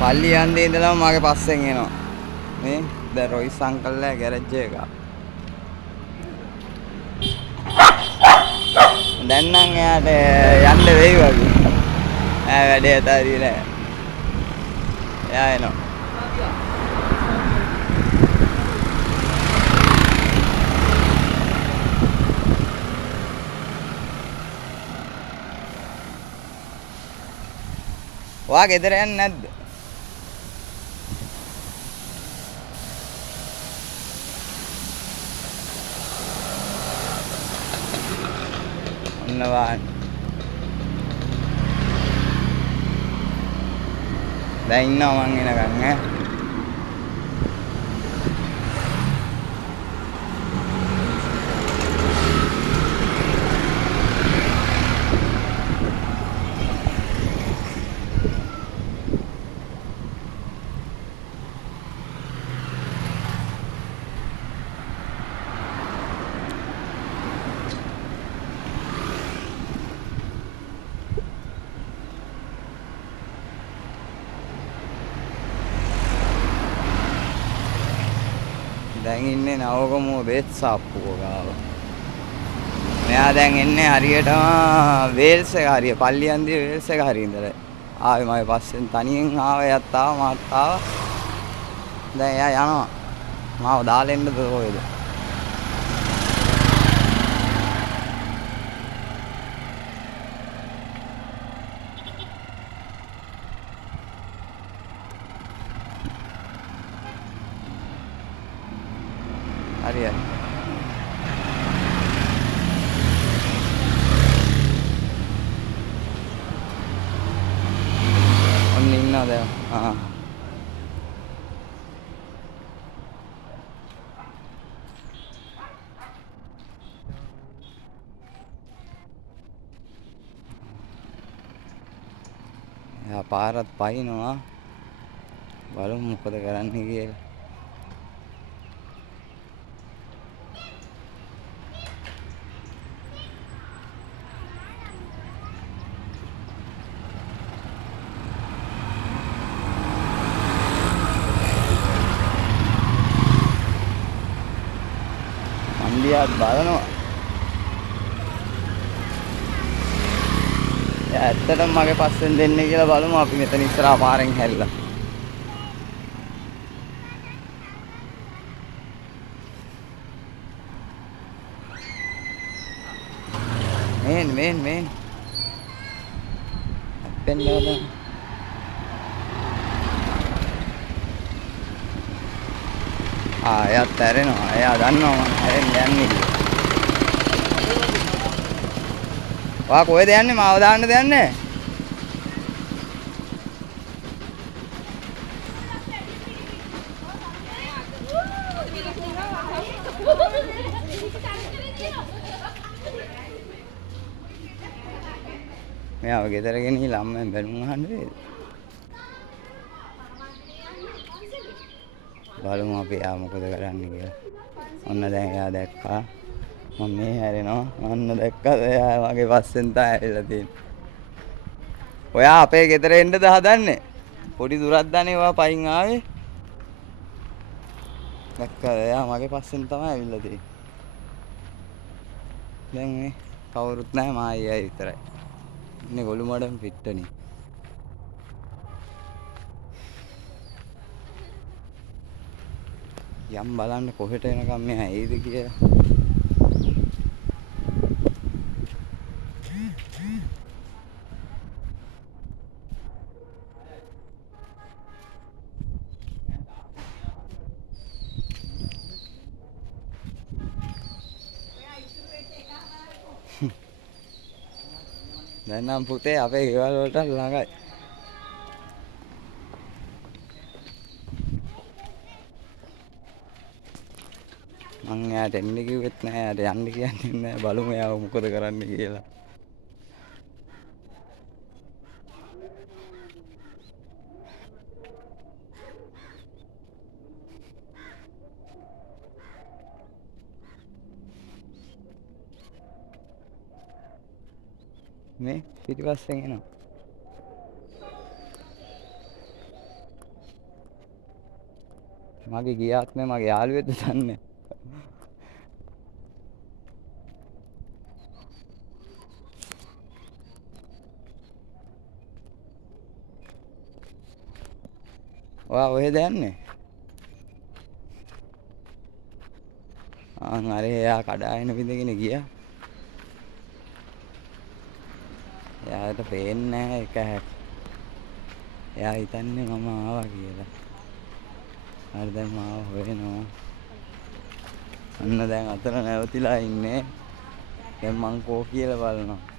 පල්ලි යන්නේ ඉඳලා මගේ පස්සෙන් එනවා. මේ දැන් රොයිස් අංකල්ලා ගෑරේජ් එක. දැන් නම් එයාට යන්න වෙයි වගේ. ඈ වැඩේ අතාරියේ නෑ. එයා එනවා. ඔයා ගෙදර යන්නේ නැද්ද? ඔන්න වාහනේ. දැන් ඉන්නවා මං එනකන් ඈ. දැන් ඉන්නේ නවගමුව බේත් සාප්පුව ගාව. මෙයා දැන් එන්නේ හරියටම වේල්ස් එක හරිය පල්ලියන්දී වේල්ස් එක හරිය ඉඳලා. ආවේ මගේ පස්සෙන් තනියෙන් ආව එයත් ආව මාත් ආවා. දැන් එයා යනවා. මාව දාලා එන්නද කොහෙද? හරි හරි. ඔන්න ඉන්නවා දැන්. එයා පාරත් පයින්නවා. බලමු මොකද කරන්නේ කියලා. මන්දියාත් බලනවා. එයා ඇත්තටම මගේ පස්සෙන් දෙන්නේ කියලා බලමු අපි මෙතන ඉස්සරහා පාරෙන් හැරිලා. මේන් අපෙන් දාලා එයාත් ඇරෙනවා. එයා දන්නවා මම හැරෙන්න යන්නේ කියලා. ඔයා කොහෙද යන්නේ? මාව දාන්නද යන්නේ? මෙයාව ගෙදර ගෙනිහිල්ලා අම්මෙන් බැනුම් අහන්න වේද? බලමු අපි එයා මොකද කරන්නේ කියලා. ඔන්න දැන් එයා දැක්කා. මම මේ හැරෙනවා. ඔන්න දැක්කද එයා මගේ පස්සෙන් තමයි ඇවිල්ලා තියෙන්නේ. ඔයා අපේ ගෙදර එන්නද හදන්නේ? පොඩි දුරක් දන්නේ ඔයා පයින් ආවේ. දැක්කද එයා මගේ පස්සෙන් තමයි ඇවිල්ලා තියෙන්නේ. දැන් මේ කවුරුත් නැහැ මායියයි විතරයි. ඉන්නේ ගොළු මඩම් පිට්ටනේ. යම් බලන්න කොහෙට එනකම් මෙයා එයිද කියලා. දැන් නම් පුතේ අපේ ගෙවල් වලට ළඟයි. මං එයාට එන්න කිව්වෙත් නෑ. එයාට යන්න කියන්නේ නෑ. බලමු එයාව මොකද කරන්න කියලා. මේ පිටිපස්සෙන් එනවා. මගේ ගිය ආත්මේ මගේ යාළුවෙක්ද දන්නේ. ඔයා කොහෙද යන්නේ? අර එයා කඩාගෙන විඳගෙන ගියා. එයාට පේන්නේ නැහැ එක හැක්. එයා හිතන්නේ මම ආවා කියලා. හරි දැන් මාව හොයනවා. අන්න දැන් අතන නැවතිලා ඉන්නේ. දැන් මං කෝ කියලා බලනවා.